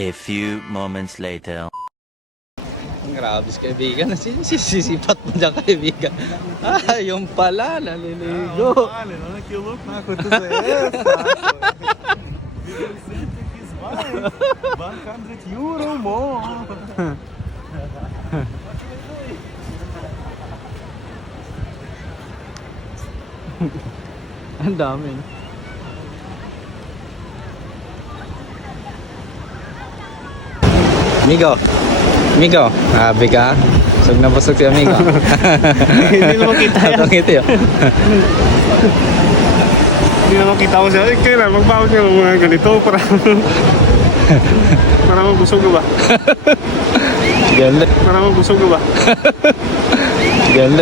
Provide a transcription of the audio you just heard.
A few moments later. Grabe kaibigan, sisipat mo dyan kaibigan. Ah, yung pala, naliligo. Olha, olha que louco, uma coisa é essa? 100 euro more. Ang dami. Amigo, amigo, happy ka? Busog na busog si amigo. Hindi naman kita yan. Ito ngiti yun. Hindi naman kita ko siya. Eh, kailan, magbawag ka ng mga ganito para... para mabusog ka ba? Ganda. Para mabusog ka ba? Ganda.